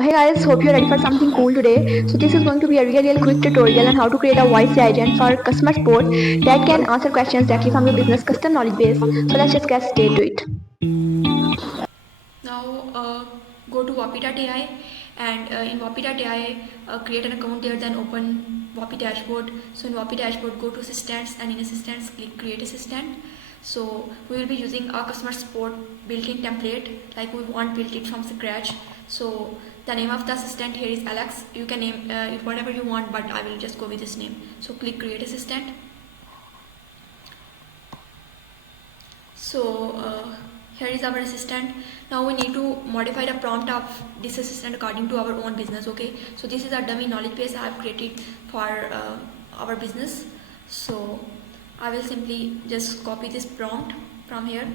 Hey guys, hope you're ready for something cool today. So this is going to be a real quick tutorial on how to create a voice agent for customer support that can answer questions directly from your business custom knowledge base. So let's just get straight to it. Now go to Wappi.ai, and in Wappi.ai create an account there, then open Wappi dashboard. So in Wappi dashboard, go to assistants, and in assistants click create assistant. So we will be using our customer support built-in template, like we want build it from scratch. So the name of the assistant here is Alex. You can name it whatever you want, but I will just go with this name. So click create assistant. So here is our assistant. Now we need to modify the prompt of this assistant according to our own business. Okay, so this is a dummy knowledge base I have created for our business. So I will simply just copy this prompt from here.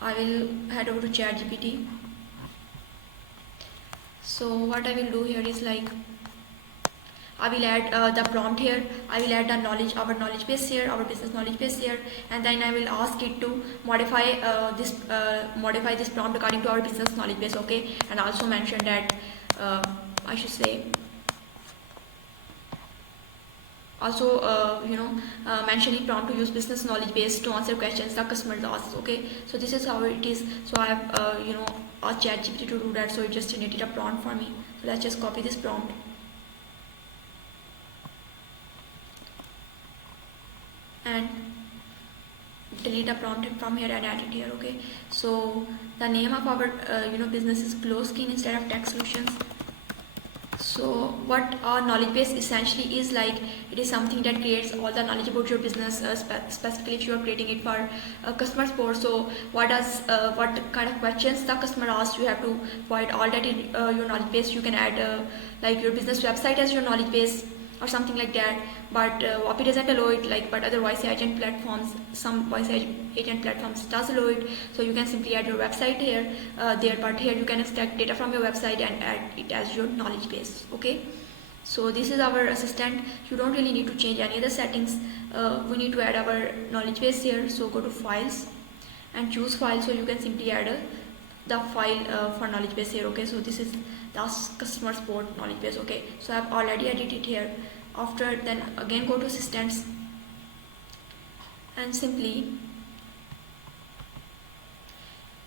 I will head over to ChatGPT. So what I will do here is, like, I will add the prompt here. I will add our knowledge base here, our business knowledge base here, and then I will ask it to modify this prompt according to our business knowledge base. Okay, and also mention that I should say also mentioning prompt to use business knowledge base to answer questions the customers ask. Okay, so this is how it is. So I have asked ChatGPT to do that, so it just generated a prompt for me. So let's just copy this prompt and delete the prompt from here and add it here. Okay, so the name of our business is Glowskin instead of Tech Solutions. So what our knowledge base essentially is, like, it is something that creates all the knowledge about your business, specifically if you are creating it for customer support. So what kind of questions the customer asks, you have to provide all that in your knowledge base. You can add like your business website as your knowledge base or something like that, but Wappi doesn't allow it, like, but other voice agent platforms, some voice agent platforms does allow it. So you can simply add your website here there, but here you can extract data from your website and add it as your knowledge base. Okay, so this is our assistant. You don't really need to change any other settings. We need to add our knowledge base here. So go to files and choose file. So you can simply add the file for knowledge base here. Okay, so this is the customer support knowledge base. Okay, so I have already added it here. After, then again go to assistants and simply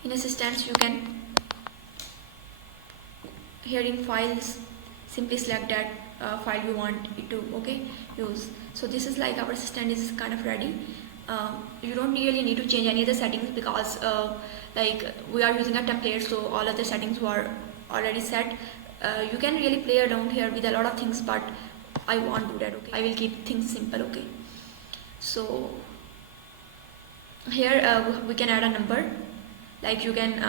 in assistants you can, here in files, simply select that file you want it to use. So this is like our assistant is kind of ready. You don't really need to change any other settings because like we are using a template, so all other settings were already set. You can really play around here with a lot of things, but I won't do that. Okay, I will keep things simple. Okay, so here we can add a number, like you can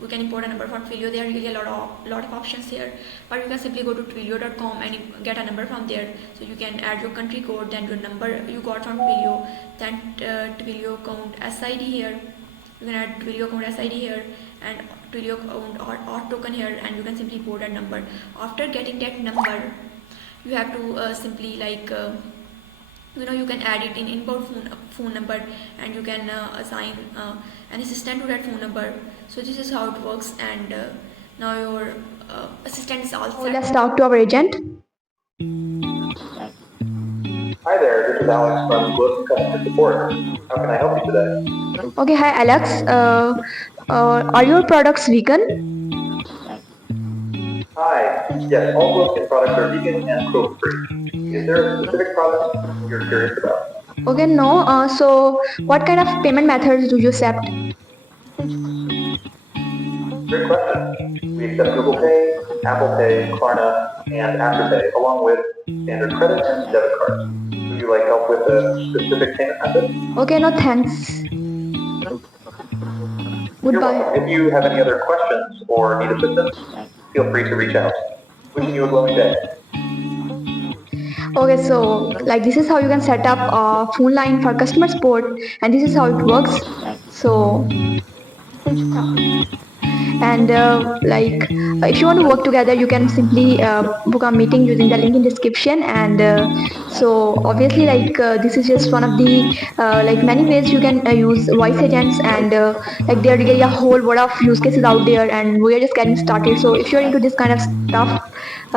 we can import a number from Twilio. There are really a lot of options here, but you can simply go to twilio.com and get a number from there. So you can add your country code, then your number you got from Twilio, then Twilio account SID here. You can add Twilio account SID here and Twilio account or token here, and you can simply import that number. After getting that number, you have to simply, like, you can add it in inbound phone number, and you can assign an assistant to that phone number. So this is how it works, and now your assistant is all So set. let's talk to our agent. Hi there, this is Alex from Glowskin Customer Support. How can I help you today? Okay, hi Alex. Are your products vegan? Hi, yes, all Glowskin products are vegan and cruelty-free. Is there a specific product you're curious about? Okay, no. So what kind of payment methods do you accept? Great question. We accept Google Pay, Apple Pay, Klarna, and Afterpay, along with standard credit and debit cards. Would you like help with a specific payment method? Okay, no thanks. You're Goodbye. welcome. If you have any other questions or need assistance, feel free to reach out. Wishing you a glowing day. Okay, so like this is how you can set up a phone line for customer support, and this is how it works. So And if you want to work together, you can simply book a meeting using the link in description. And so obviously this is just one of the many ways you can use voice agents. And there are really a whole lot of use cases out there, and we are just getting started. So if you're into this kind of stuff,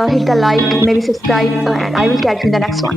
hit the like, maybe subscribe, and I will catch you in the next one.